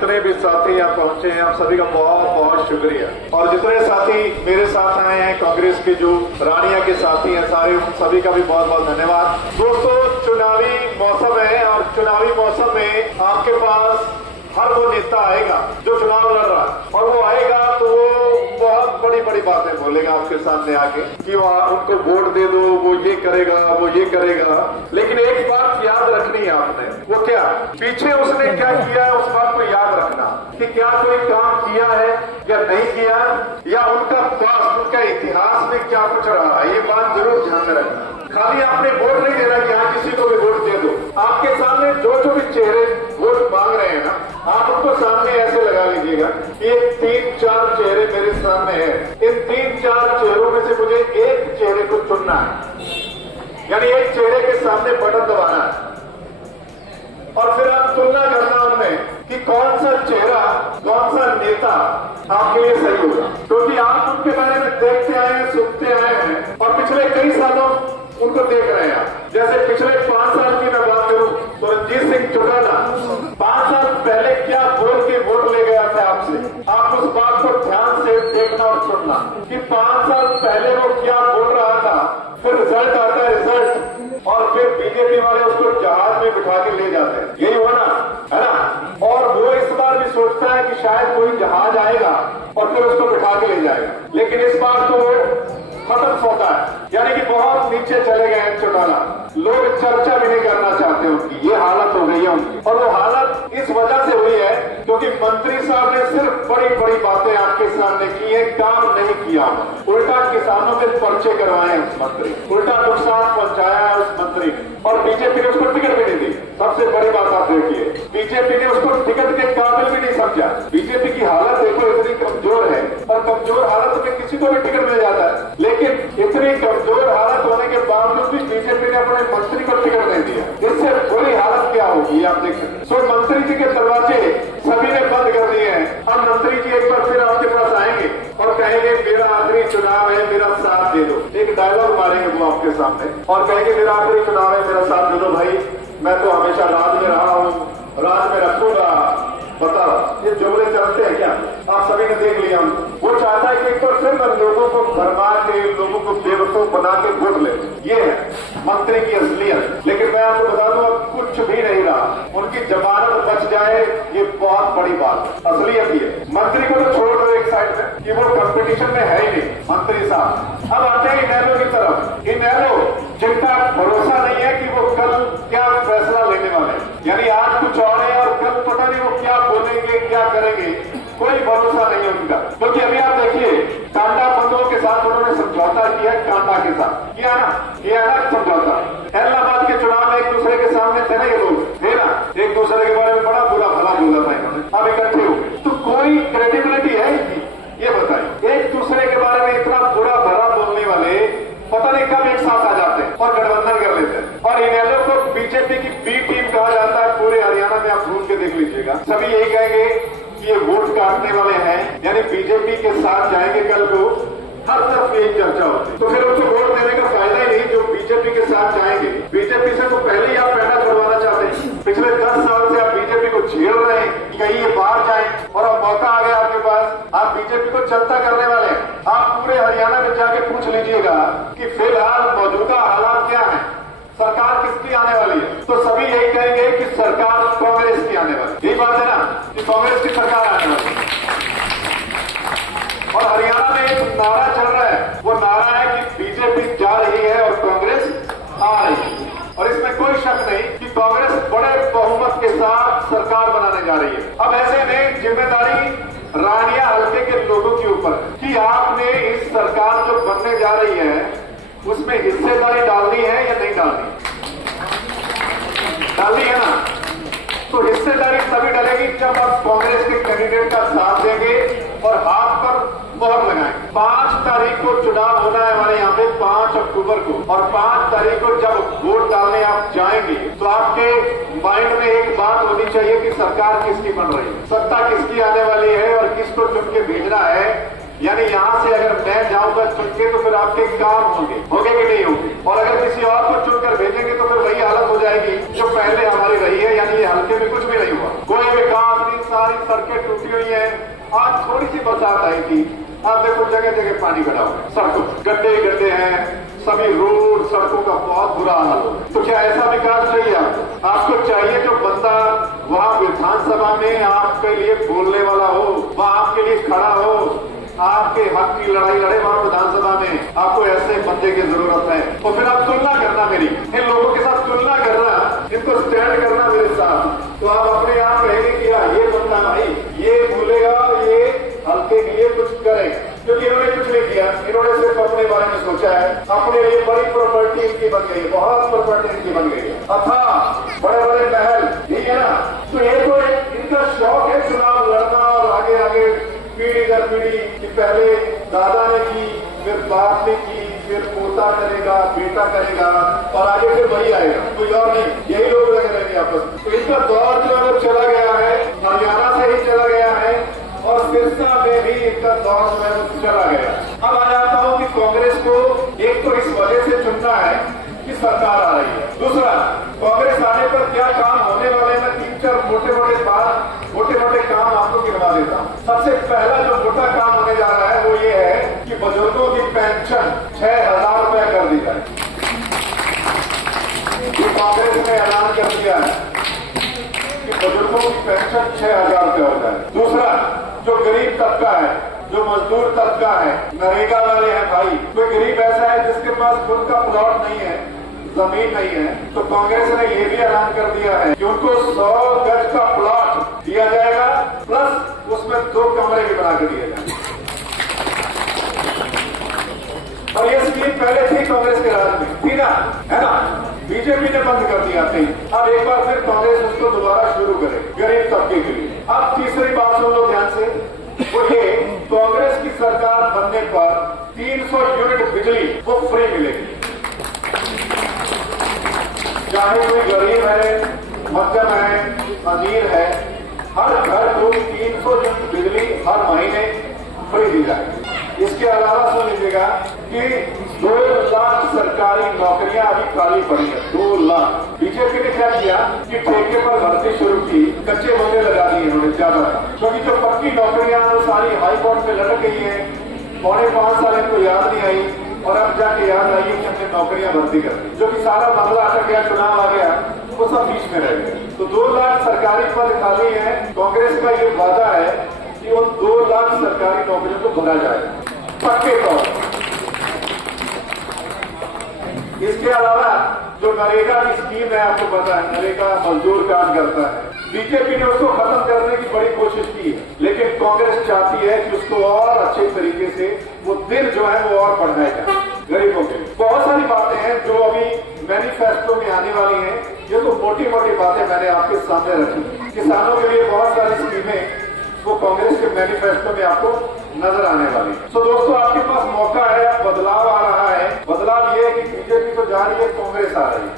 जितने भी साथी यहाँ पहुंचे हैं, आप सभी का बहुत बहुत शुक्रिया। और जितने साथी मेरे साथ आए हैं, कांग्रेस के जो रानिया के साथी हैं सारे, उन सभी का भी बहुत बहुत धन्यवाद। दोस्तों, चुनावी मौसम है और चुनावी मौसम में आपके पास हर वो नेता आएगा जो चुनाव लड़ रहा है, और वो आएगा तो वो बहुत बड़ी बड़ी बातें बोलेगा आपके सामने आके कि उनको वोट दे दो, वो ये करेगा, वो ये करेगा। लेकिन एक बात याद रखनी है आपने, वो क्या, पीछे उसने क्या किया है उस बात को याद रखना कि क्या कोई काम किया है या नहीं किया, या उनका पास, उनका इतिहास में क्या कुछ रहा है, ये बात जरूर ध्यान में रखना। खाली आपने वोट नहीं देना कि हाँ किसी को भी वोट दे दो। आपके सामने जो भी चेहरे वोट मांग रहे हैं ना, आप उनको सामने ऐसे लगा लीजिएगा। ये 3-4 चेहरे मेरे सामने हैं, इन 3-4 चेहरों में से मुझे एक चेहरे को चुनना है, यानी एक चेहरे के सामने बटन दबाना है और फिर आप तुलना करना उनमें कि कौन सा चेहरा, कौन सा नेता आपके लिए सही होगा। क्योंकि आप उनके बारे में देखते आए हैं, सुनते आए हैं और पिछले कई सालों उनको देख रहे हैं। जैसे पिछले 5 साल की मैं बात करूं तो रणजीत सिंह चौटाला 5 साल पहले क्या बोल के वोट ले गया था आपसे, आप उस बात को ध्यान से देखना और सुनना कि 5 साल पहले वो क्या बोल रहा था, फिर रिजल्ट आता है, रिजल्ट, और फिर बीजेपी वाले उसको जहाज में बिठा के ले जाते हैं। यही होना है ना। और वो इस बार भी सोचता है कि शायद कोई जहाज आएगा और फिर उसको बिठा के ले जाएगा, लेकिन इस बार तो खत्म सोता है, यानी कि बहुत नीचे चले गए हैं चौटाला। लोग चर्चा भी नहीं करना चाहते उनकी, ये हालत हो गई है उनकी। और वो हालत इस वजह से हुई है क्योंकि मंत्री साहब ने सिर्फ बड़ी बड़ी बातें आपके सामने की है, काम नहीं किया। उल्टा किसानों के पर्चे करवाए उस मंत्री, उल्टा नुकसान पहुंचाया है उस मंत्री ने, और बीजेपी ने उसको टिकट भी नहीं दी। सबसे बड़ी बात आप देखिए, बीजेपी ने उसको टिकट के काबिल भी नहीं समझा। बीजेपी की हालत देखो, इतनी कमजोर है, और कमजोर हालत में किसी को भी टिकट मिल जाता है, लेकिन इतनी कमजोर हालत होने के बावजूद भी बीजेपी ने अपने मंत्री को टिकट नहीं दिया। इससे बुरी हालत क्या होगी आप देखें। सो मंत्री जी के दरवाजे सभी ने बंद कर दिए हैं। अब मंत्री जी एक बार फिर आपके पास आएंगे और कहेंगे मेरा आखिरी चुनाव है, मेरा साथ दे दो। एक डायलॉग मारेंगे वो आपके सामने और कहेंगे मेरा आखिरी चुनाव है, मेरा साथ दे दो भाई, मैं तो हमेशा राज में रहा हूँ, राज में रखूंगा। बताओ ये जुमले चलते हैं क्या? आप सभी ने देख लिया। वो चाहता है कि एक बार फिर लोगों को भरमा के, लोगों को बेवकूफ बना के वोट ले। ये है मंत्री की असलियत। लेकिन मैं आपको बता दूं, अब कुछ भी नहीं रहा, उनकी जमानत बच जाए, ये बहुत बड़ी बात है। असलियत ये मंत्री को तो छोड़ दो एक साइड में कि वो कंपटीशन में है ही नहीं मंत्री साहब। अब आते हैं इनेलो की तरफ। इनेलो जिनका भरोसा नहीं है कि वो कल क्या फैसला लेने वाले, यानी आज कुछ और है और कल पता नहीं वो क्या बोलेंगे, क्या करेंगे, कोई भरोसा नहीं है उनका। क्योंकि अभी आप देखिए, कांडा बंधुओं के साथ उन्होंने समझौता किया, कांडा के साथ किया ना समझौता। इलाहाबाद के चुनाव में एक दूसरे के सामने थे ना ये लोग, थे ना, एक दूसरे के बारे में बड़ा बुरा भला बोला था इन्होंने। अब इकट्ठे हो तो कोई क्रेडिबिलिटी है इनकी? ये बताइए, एक दूसरे के बारे में इतना बुरा भला बोलने वाले पता नहीं कब एक साथ आ जाते हैं और गठबंधन कर लेते हैं। और इनेलो को बीजेपी की बी टीम कहा जाता है। पूरे हरियाणा में आप घूम के देख लीजिएगा, सभी यही कहेंगे कि ये वोट काटने वाले हैं, यानी बीजेपी के साथ जाएंगे कल को। हर तरफ यही चर्चा होती है, तो फिर उनको वोट देने का फायदा ही नहीं जो बीजेपी के साथ जाएंगे। बीजेपी से तो पहले ही आप पैदा करवाना चाहते हैं। पिछले 10 साल से आप बीजेपी को झेल रहे हैं, कहीं ये बाहर जाए, और अब मौका आ गया आपके पास, आप बीजेपी को चलता करने वाले हैं। आप पूरे हरियाणा में जाके पूछ लीजिएगा कि फिलहाल मौजूदा हालात क्या है, सरकार किसकी आने वाली है, तो सभी यही कहेंगे कि सरकार कांग्रेस की आने वाली। यही बात है ना कि कांग्रेस की सरकार आने वाली। और हरियाणा में एक नारा चल रहा है, वो नारा है कि बीजेपी जा रही है और कांग्रेस आ रही है। और इसमें कोई शक नहीं कि कांग्रेस बड़े बहुमत के साथ सरकार बनाने जा रही है। अब ऐसे में जिम्मेदारी रानिया हल्के के लोगों के ऊपर कि आपने इस सरकार जो बनने जा रही है उसमें हिस्सेदारी डालनी है या नहीं डालनी? डालनी है ना। तो हिस्सेदारी तभी डलेगी जब आप कांग्रेस के कैंडिडेट का साथ देंगे और हाथ पर मोहर लगाएंगे। 5 तारीख को चुनाव होना है हमारे यहाँ पे, 5 अक्टूबर को, और 5 तारीख को जब वोट डालने आप जाएंगे तो आपके माइंड में एक बात होनी चाहिए कि सरकार किसकी बन रही है, सत्ता किसकी आने वाली है और किसको चुन के भेजना है। यानी यहाँ से अगर मैं जाऊंगा चुन के तो फिर आपके काम होंगे कि नहीं होंगे, और अगर किसी और को चुनकर भेजेंगे तो फिर हालत हो जाएगी जो पहले हमारी रही है, यानी ये हल्के में कुछ भी नहीं हुआ, कोई विकास नहीं, सारी आई थी, आप देखो जगह जगह पानी भरा हुआ है, सड़कों गड्ढे गड्ढे हैं, सभी रोड सड़कों का बहुत बुरा हाल हो। तो क्या ऐसा विकास चाहिए आपको? आपको चाहिए जो बंदा वहाँ विधानसभा में आपके लिए बोलने वाला हो, वह आपके लिए खड़ा हो, आपके हक की लड़ाई लड़े वहाँ विधानसभा में। आपको ऐसे बंदे की जरूरत है। और फिर आप तुलना करना, मेरी इन लोगों के साथ तुलना करना, इनको स्टैंड करना मेरे साथ, तो आप अपने आप कहेंगे कि ये बंदा भाई ये बोलेगा, ये हल्के के लिए कुछ करेगा, क्योंकि इन्होंने कुछ नहीं किया। इन्होंने सिर्फ अपने बारे में सोचा है, अपने लिए बड़ी प्रॉपर्टी इनकी बन गई, बहुत प्रॉपर्टी इनकी बन गई, अथाह बड़े बड़े महल, ठीक है ना। तो ये तो इनका शौक है चुनाव लड़ना और आगे आगे पीढ़ी दर पीढ़ी कि पहले दादा ने की, फिर बाप ने की, फिर पोता करेगा, बेटा करेगा और आगे फिर वही आएगा, कोई और नहीं। यही लोग लगे रहेंगे आपस में। तो इनका दौर जो है चला गया है, हरियाणा से ही चला गया है और सिरसा में भी इनका दौर जो है वो चला गया। अब आ जाता हूँ कि कांग्रेस को एक तो इस वजह से चुनना है कि सरकार आ रही है, दूसरा कांग्रेस आने पर क्या काम होने वाले हैं। मैं 3-4 मोटे मोटे काम आपको गिनवा देता हूँ। सबसे पहला जो मोटा काम होने जा रहा है वो ये है कि बुजुर्गों की पेंशन 6,000 रुपए कर दी जाए। ये कांग्रेस ने ऐलान कर दिया है कि बुजुर्गों की पेंशन 6,000 रुपए हो जाए। दूसरा, जो गरीब तबका है, जो मजदूर तबका है, नरेगा वाले हैं भाई, कोई गरीब ऐसा है जिसके पास खुद का प्लॉट नहीं है, जमीन नहीं है, तो कांग्रेस ने यह भी ऐलान कर दिया है कि उनको 100 गज का प्लॉट दिया जाएगा, प्लस उसमें 2 कमरे भी बना के दिए जाएंगे। और ये स्कीम पहले थी कांग्रेस के राज में, थी ना, है ना। बीजेपी ने बंद कर दिया थी। अब एक बार फिर कांग्रेस उसको दोबारा शुरू करे गरीब तबके के लिए। अब तीसरी बात सुन लो ध्यान से, वो ये कांग्रेस की सरकार बनने पर 300 यूनिट बिजली वो फ्री मिलेगी। चाहे कोई गरीब है, मध्यम है, अमीर है, हर घर को 300 यूनिट बिजली हर महीने फ्री दी जाएगी। इसके अलावा सुन लीजिएगा कि 2 लाख सरकारी नौकरियां अभी खाली पड़ी है, 2 लाख। बीजेपी ने क्या किया कि ठेके पर भर्ती शुरू की, कच्चे बंदे लगा दिए इन्होंने ज्यादा, क्योंकि जो पक्की नौकरियां वो सारी हाईकोर्ट में लटक गई है, 4.5 साल इनको याद नहीं आई और अब जाके याद आई कि हमने नौकरियां भर्ती कर दी। जो कि सारा मामला अटक गया, चुनाव आ गया, वो सब बीच में रह गए। तो 2 लाख सरकारी पद खाली है। कांग्रेस का ये वादा है कि उन 2 लाख सरकारी नौकरियों को भरा जाएगा पक्के तौर। इसके अलावा जो नरेगा की स्कीम है, आपको पता है नरेगा मजदूर काम करता है, बीजेपी ने उसको खत्म करने की बड़ी कोशिश की है, लेकिन कांग्रेस चाहती है कि उसको और अच्छे तरीके से वो दिन जो है वो और बढ़ाया जाए गरीबों के लिए। बहुत सारी बातें हैं जो अभी मैनिफेस्टो में आने वाली हैं। ये तो मोटी मोटी बातें मैंने आपके सामने रखी। किसानों के लिए बहुत सारी स्कीमें वो कांग्रेस के मैनिफेस्टो में आपको नजर आने वाली है। तो दोस्तों, आपके पास मौका है, बदलाव आ रहा है। बदलाव ये है कि बीजेपी तो जा रही है, कांग्रेस आ रही है।